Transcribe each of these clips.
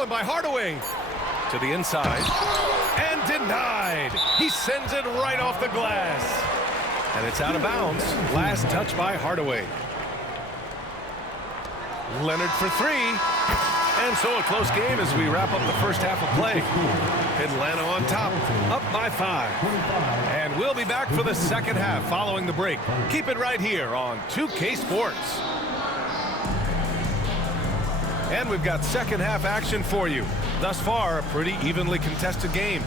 stolen by Hardaway. To the inside. And denied. He sends it right off the glass. And it's out of bounds. Last touch by Hardaway. Leonard for three. And so a close game as we wrap up the first half of play. Atlanta on top, up by 5. And we'll be back for the second half following the break. Keep it right here on 2K Sports. And we've got second half action for you. Thus far, a pretty evenly contested game.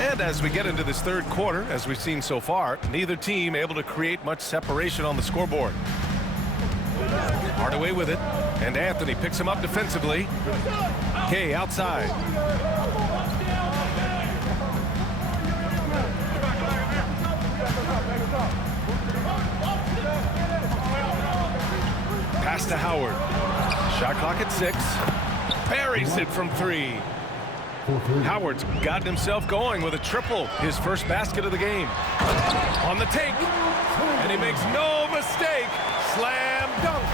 And as we get into this third quarter, as we've seen so far, neither team able to create much separation on the scoreboard. Hardaway with it, and Anthony picks him up defensively. Kay outside. Pass to Howard. Shot clock at 6. Buries it from 3. Howard's gotten himself going with a triple, his first basket of the game. On the take, and he makes no mistake. Slam dunk.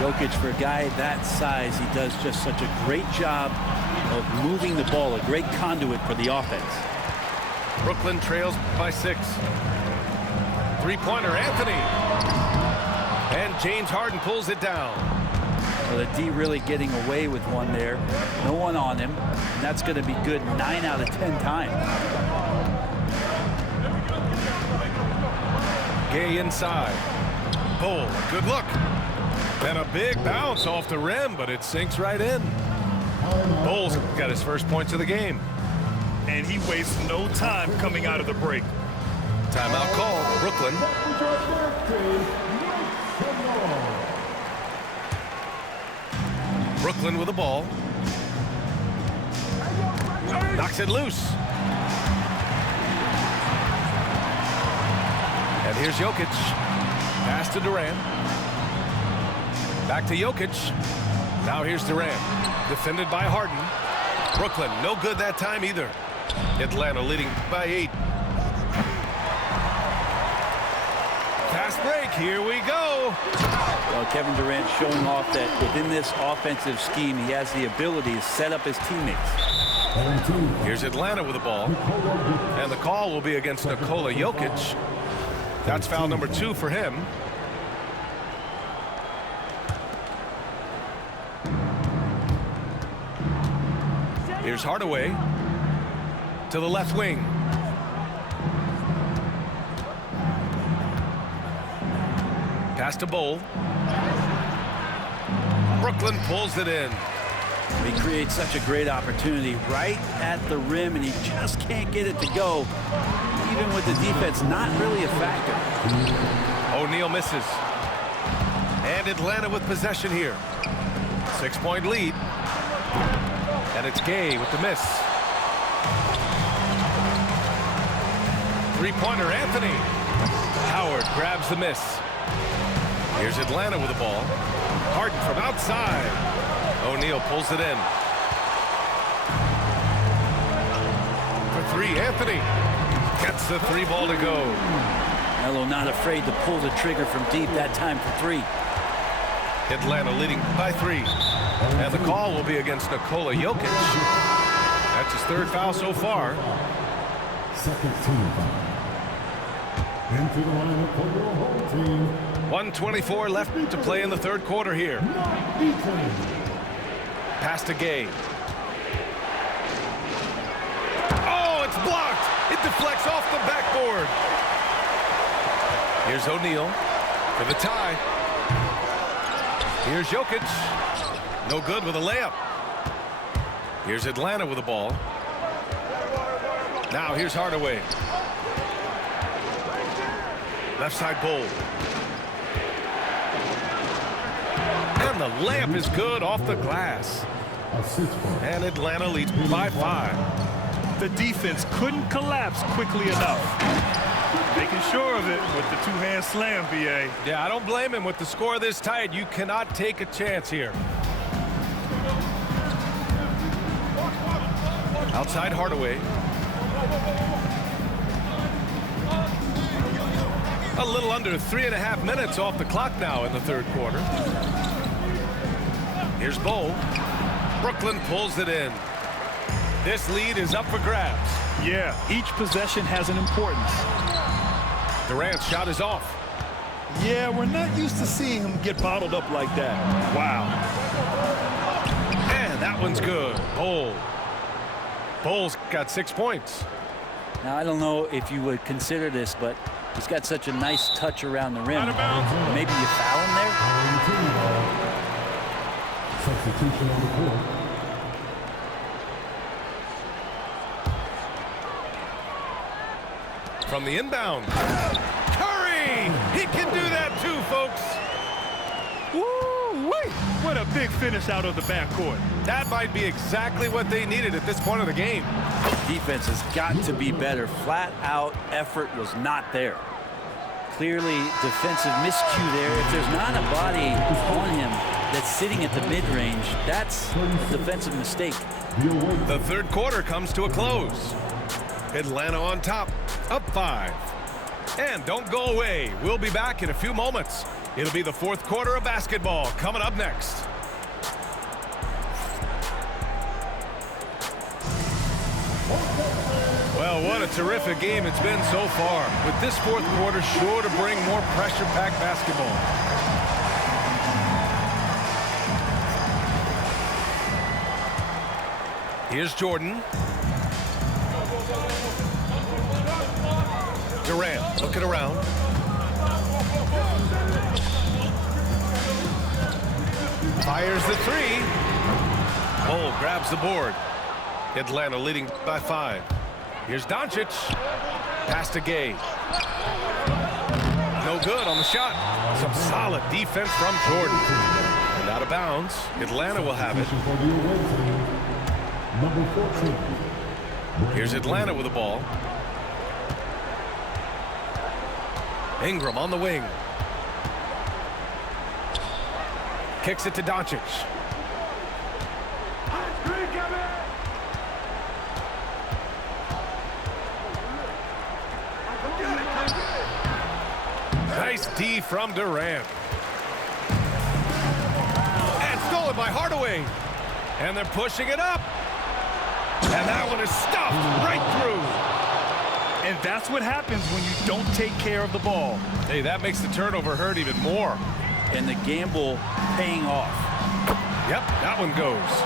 Jokic, for a guy that size, he does just such a great job of moving the ball, a great conduit for the offense. Brooklyn trails by 6. Three-pointer, Anthony. And James Harden pulls it down. Well, the D really getting away with one there. No one on him. And that's going to be good 9 out of 10 times. Gay inside. Bull, good look. And a big bounce off the rim, but it sinks right in. Bull's got his first points of the game. And he wastes no time coming out of the break. Timeout call, Brooklyn. Brooklyn with the ball. Knocks it loose. And here's Jokic. Pass to Durant. Back to Jokic. Now here's Durant. Defended by Harden. Brooklyn, no good that time either. Atlanta leading by 8. Fast break, here we go. Well, Kevin Durant showing off that within this offensive scheme, he has the ability to set up his teammates. Here's Atlanta with the ball. And the call will be against Nikola Jokic. That's foul number 2 for him. Here's Hardaway to the left wing. Pass to Bull. Brooklyn pulls it in. He creates such a great opportunity right at the rim, and he just can't get it to go. Even with the defense not really a factor. O'Neal misses. And Atlanta with possession here. 6-point lead. And it's Gay with the miss. Three-pointer, Anthony. Howard grabs the miss. Here's Atlanta with the ball. Harden from outside. O'Neal pulls it in. For 3, Anthony. Gets the 3 ball to go. Melo not afraid to pull the trigger from deep that time for 3. Atlanta leading by 3. And the call will be against Nikola Jokic. That's his 3rd foul so far. Second team foul. Into the lineup for your home team. 1:24 left to play in the 3rd quarter here. Pass to Gay. Oh, it's blocked. It deflects off the backboard. Here's O'Neal for the tie. Here's Jokic. No good with a layup. Here's Atlanta with the ball. Now here's Hardaway. Left side Bull. And the layup is good off the glass. And Atlanta leads by 5. The defense couldn't collapse quickly enough. Making sure of it with the 2-hand slam, BA. Yeah, I don't blame him. With the score this tight, you cannot take a chance here. Outside Hardaway. A little under 3.5 minutes off the clock now in the third quarter. Here's Bo. Brooklyn pulls it in. This lead is up for grabs. Yeah, each possession has an importance. Durant's shot is off. Yeah, we're not used to seeing him get bottled up like that. Wow. And that one's good. Bull's got 6 points. Now, I don't know if you would consider this, but he's got such a nice touch around the rim. Maybe you foul him there? Substitution on the court. From the inbound. Curry! He can do that too, folks. Woo-wee! What a big finish out of the backcourt. That might be exactly what they needed at this point of the game. Defense has got to be better. Flat out effort was not there. Clearly defensive miscue there. If there's not a body on him that's sitting at the mid-range, that's a defensive mistake. The third quarter comes to a close. Atlanta on top, up 5. And don't go away. We'll be back in a few moments. It'll be the fourth quarter of basketball coming up next. Well, what a terrific game it's been so far. With this fourth quarter sure to bring more pressure-packed basketball. Here's Jordan. Durant looking around. Fires the three. Bull grabs the board. Atlanta leading by 5. Here's Doncic. Pass to Gay. No good on the shot. Some solid defense from Jordan. And out of bounds. Atlanta will have it. Number 14. Here's Atlanta with the ball. Ingram on the wing. Kicks it to Doncic. Nice D from Durant. And stolen by Hardaway. And they're pushing it up. And that one is stuffed right through. And that's what happens when you don't take care of the ball. Hey, that makes the turnover hurt even more. And the gamble paying off. Yep, that one goes.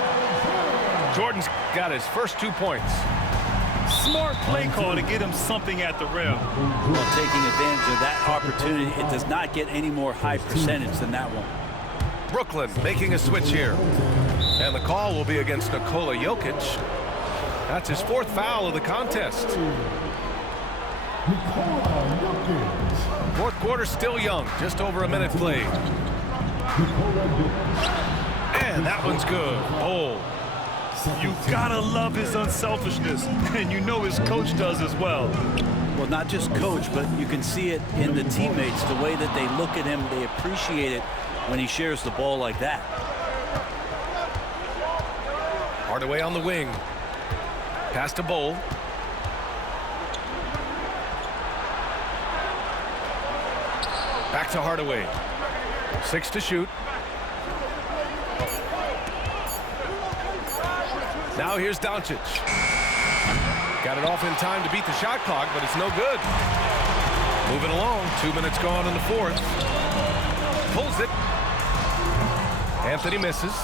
Jordan's got his first 2 points. Smart play call to get him something at the rim. Well, taking advantage of that opportunity, it does not get any more high percentage than that one. Brooklyn making a switch here. And the call will be against Nikola Jokic. That's his 4th foul of the contest. Fourth quarter still young, just over a minute played. And that one's good. You gotta love his unselfishness, and you know his coach does as well. Well, not just coach, but you can see it in the teammates, the way that they look at him. They appreciate it when he shares the ball like that. Hardaway on the wing. Pass to Bull. Back to Hardaway. 6 to shoot. Now here's Doncic. Got it off in time to beat the shot clock, but it's no good. Moving along, 2 minutes gone in the fourth. Pulls it. Anthony misses.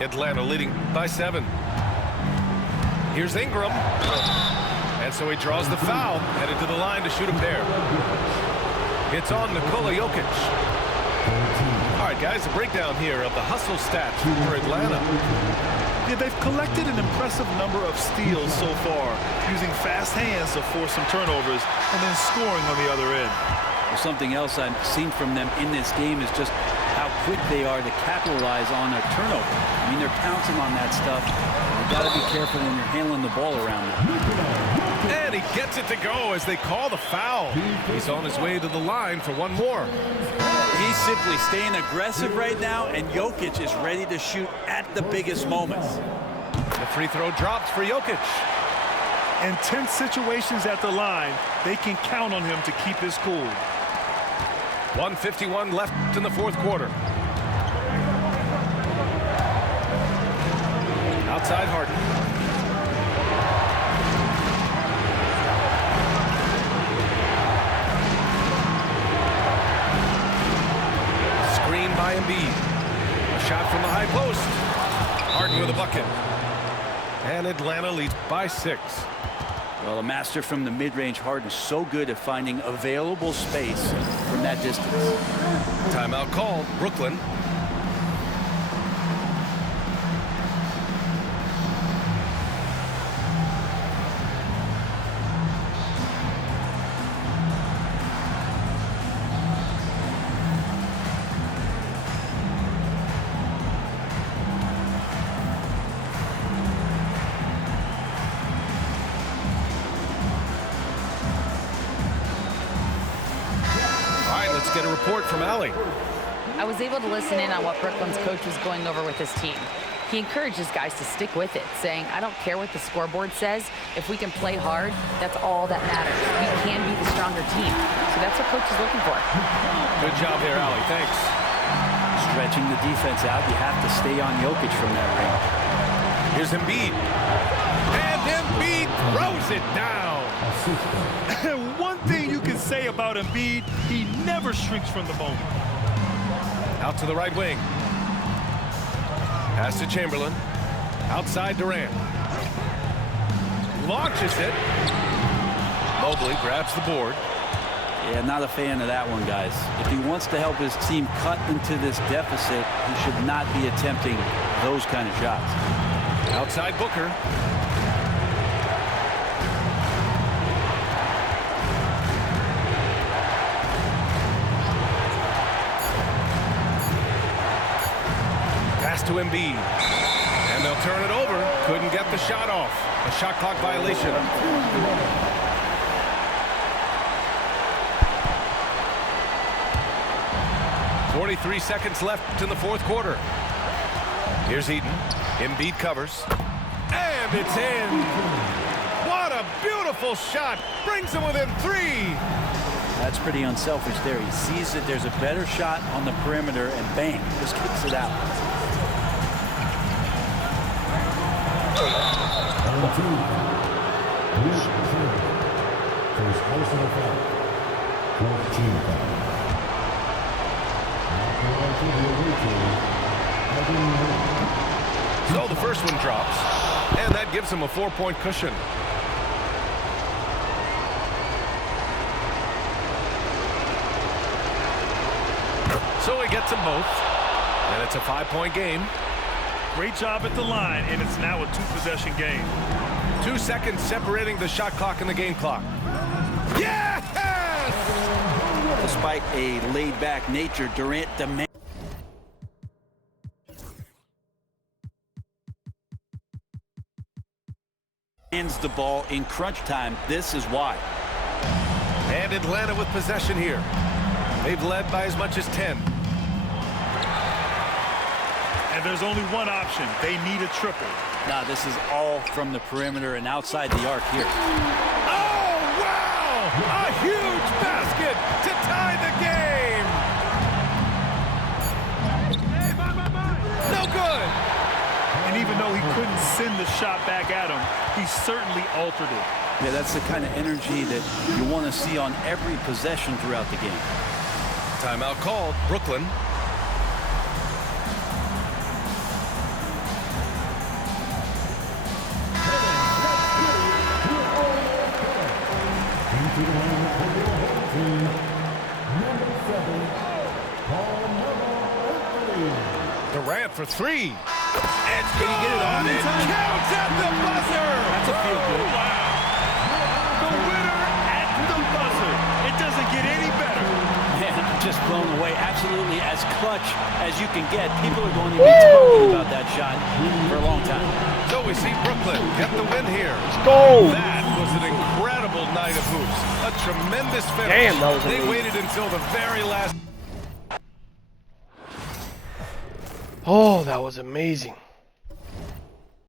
Atlanta leading by 7. Here's Ingram. And so he draws the foul, headed to the line to shoot a pair. It's on Nikola Jokic. All right, guys, a breakdown here of the hustle stats for Atlanta. Yeah, they've collected an impressive number of steals so far, using fast hands to force some turnovers and then scoring on the other end. Well, something else I've seen from them in this game is just how quick they are to capitalize on a turnover. I mean, they're pouncing on that stuff. You've got to be careful when you're handling the ball around them. And he gets it to go as they call the foul. He's on his way to the line for one more. He's simply staying aggressive right now, and Jokic is ready to shoot at the biggest moments. The free throw drops for Jokic. In tense situations at the line, they can count on him to keep his cool. 1:51 left in the fourth quarter. Outside Harden. Screen by Embiid. A shot from the high post. Harden with a bucket. And Atlanta leads by 6. Well, a master from the mid-range. Harden so good at finding available space from that distance. Timeout called. Brooklyn. Get a report from Allie. I was able to listen in on what Brooklyn's coach was going over with his team. He encourages guys to stick with it, saying, I don't care what the scoreboard says. If we can play hard, that's all that matters. We can be the stronger team. So that's what coach is looking for. Good job there, Allie. Thanks. Stretching the defense out, you have to stay on Jokic from that range. Here's Embiid. And Embiid throws it down. One thing you can say about Embiid, he never shrinks from the moment. Out to the right wing. Pass to Chamberlain. Outside Durant. Launches it. Mobley grabs the board. Yeah, not a fan of that one, guys. If he wants to help his team cut into this deficit, he should not be attempting those kind of shots. Outside Booker. To Embiid, and they'll turn it over. Couldn't get the shot off. A shot clock violation. .43 seconds left in the fourth quarter. Here's Eaton. Embiid covers, and it's in. What a beautiful shot! Brings him within 3. That's pretty unselfish there. He sees that there's a better shot on the perimeter, and bang, just kicks it out. So the first one drops, and that gives him a 4-point cushion. So he gets them both, and it's a 5-point game. Great job at the line, and it's now a 2-possession game. 2 seconds separating the shot clock and the game clock. Yes! Despite a laid-back nature, Durant demands the ball in crunch time. This is why. And Atlanta with possession here. They've led by as much as 10. And there's only one option. They need a triple. Now, this is all from the perimeter and outside the arc here. Oh, wow! A huge basket to tie the game! No good! And even though he couldn't send the shot back at him, he certainly altered it. Yeah, that's the kind of energy that you want to see on every possession throughout the game. Timeout called. Brooklyn. Durant for 3. And can he get it on? It counts at the buzzer. That's a feel good. Wow. The winner at the buzzer. It doesn't get any better. Man, I'm just blown away. Absolutely as clutch as you can get. People are going to be talking about that shot for a long time. So we see Brooklyn get the win here. Let's go. That was an incredible night of hoops. A tremendous finish. Damn, that was They amazing. waited until the very last. Oh, that was amazing.